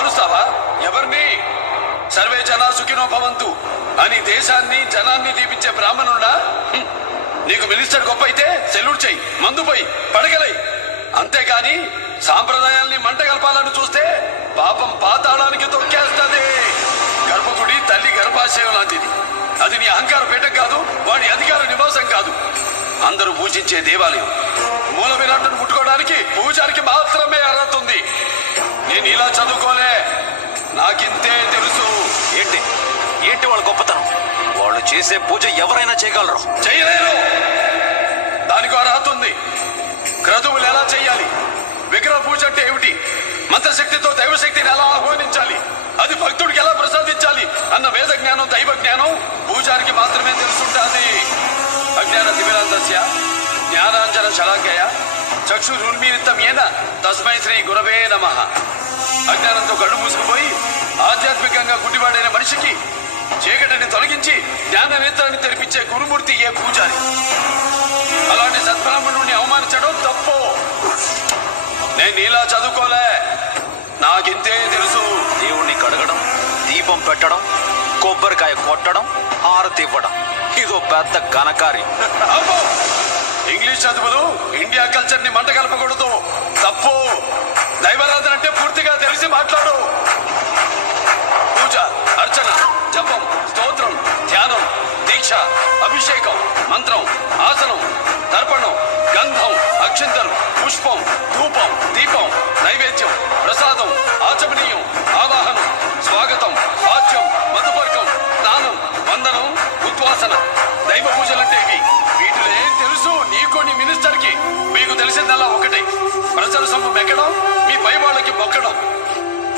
మారుస్తావా? ఎవరిని? సర్వే జనా సుఖినో భవంతు అని దేశాన్ని జనాన్ని దీపించే బ్రాహ్మణుడా? నీకు మినిస్టర్ గొప్ప అయితే సెల్యూట్ చెయ్యి, మందు పోయి పడగలై. అంతేగాని సాంప్రదాయాల్ని మంట కలపాలని చూస్తే పాపం పాతాళానికి తొక్కేస్తుంది. గర్భగుడి తల్లి గర్భాశయం లాంటిది. అది నీ అహంకార పీఠం కాదు, వాడి అధికార నివాసం కాదు. అందరూ పూజించే దేవాలయం. మూల విరాట్టును ముట్టుకోవడానికి పూజారికి మాత్రమే అర్హత ఉంది. నేను ఇలా చదువుకోలే, నాకింతే తెలుసు. ఏంటి ఏంటి వాళ్ళ గొప్పతనం? వాళ్ళు చేసే పూజ ఎవరైనా చేయగలరు. చేయలేరు. దానికి అర్హత ఉంది. క్రతువులు ఎలా చెయ్యాలి, విగ్రహ పూజ అంటే ఏమిటి, మంత్రశక్తితో దైవశక్తిని ఎలా ఆహ్వానించాలి, అది భక్తుడికి ఎలా ప్రసాదించాలి అన్న వేద జ్ఞానం దైవ జ్ఞానం పూజారికి మాత్రమే తెలుసుంటుంది. అజ్ఞాన తిమిరాంధస్య జ్ఞానాంజన శలాకయ చక్షురున్మీలితమేన తస్మై శ్రీ గురవే నమః. అజ్ఞానంతో కళ్ళు మూసుకుపోయి ఆధ్యాత్మికంగా గుడ్డివాడైన మనిషికి చీకటిని తొలగించి జ్ఞాన నేత్రాన్ని తెరిపించే గురుమూర్తి ఏ పూజారి. అలాంటి సద్బ్రాహ్మణుడిని అవమానించడం తప్పు. నేను నీలా చదువుకోలే, నాకింతే తెలుసు. దేవుణ్ణి కడగడం, దీపం పెట్టడం, కొబ్బరికాయ కొట్టడం, హారతి ఇవ్వడం, ఇదో పెద్ద ఘనకారి. ఇంగ్లీష్ చదువులు ఇండియా కల్చర్ ని మంట కలపకూడదు. తప్పు. దైవారాధన అంటే పూర్తిగా తెలిసి మాట్లాడు. పూజ, అర్చన, జపం, స్తోత్రం, ధ్యానం, దీక్ష, అభిషేకం, మంత్రం, ఆసనం, తర్పణం, గంధం, అక్షింతలు, పుష్పం, ధూపం, దీపం, నైవేద్యం, ప్రసాదం, ఆచమనీయం, ఆవాహనం, స్వాగతం, వాచ్యం, మధుపర్కం, స్నానం, వందనం, ఉద్వాసన. దైవ పూజలంటే ఇవి. వీటిలో ఏం తెలుసు నీకు, నీ మినిస్టర్ కి? మీకు తెలిసిందల్లా ఒకటే, ప్రజల సొమ్ము మెక్కడం, మీ పై వాళ్ళకి మొక్కడం.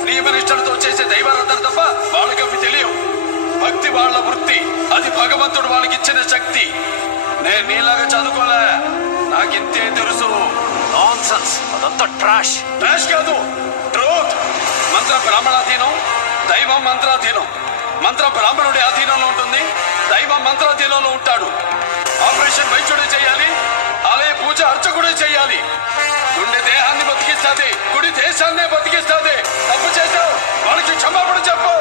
నియమనిష్టలతో చేసే దైవారాధన తప్ప వాళ్ళకి అవి తెలియవు. భక్తి వాళ్ళ వృత్తి, అది భగవంతుడు వాళ్ళకి ఇచ్చిన శక్తి. నేను నీలాగా చదువుకోలే, నాకింతే తెలుసు. నాన్సెన్స్, అదంతా ట్రాష్. ట్రాష్ కాదు, ట్రూత్. మంత్ర బ్రాహ్మణాధీనం, దైవం మంత్రాధీనం. మంత్ర బ్రాహ్మణుడి అధీనంలో ఉంటుంది, దైవం మంత్రాధీనంలో ఉంటాడు. ఆపరేషన్ వైద్యుడే చేయాలి, ఆలయ పూజ అర్చకుడే చేయాలి. గుండె దేహాన్ని బతికిస్తుంది, గుడి దేశాన్నే బతికిస్తుంది. తప్పు చేశావు, వాళ్ళకి క్షమాపణ చెప్పు.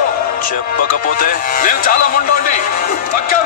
చెప్పకపోతే నేను చాలా మొండోండి, పక్కా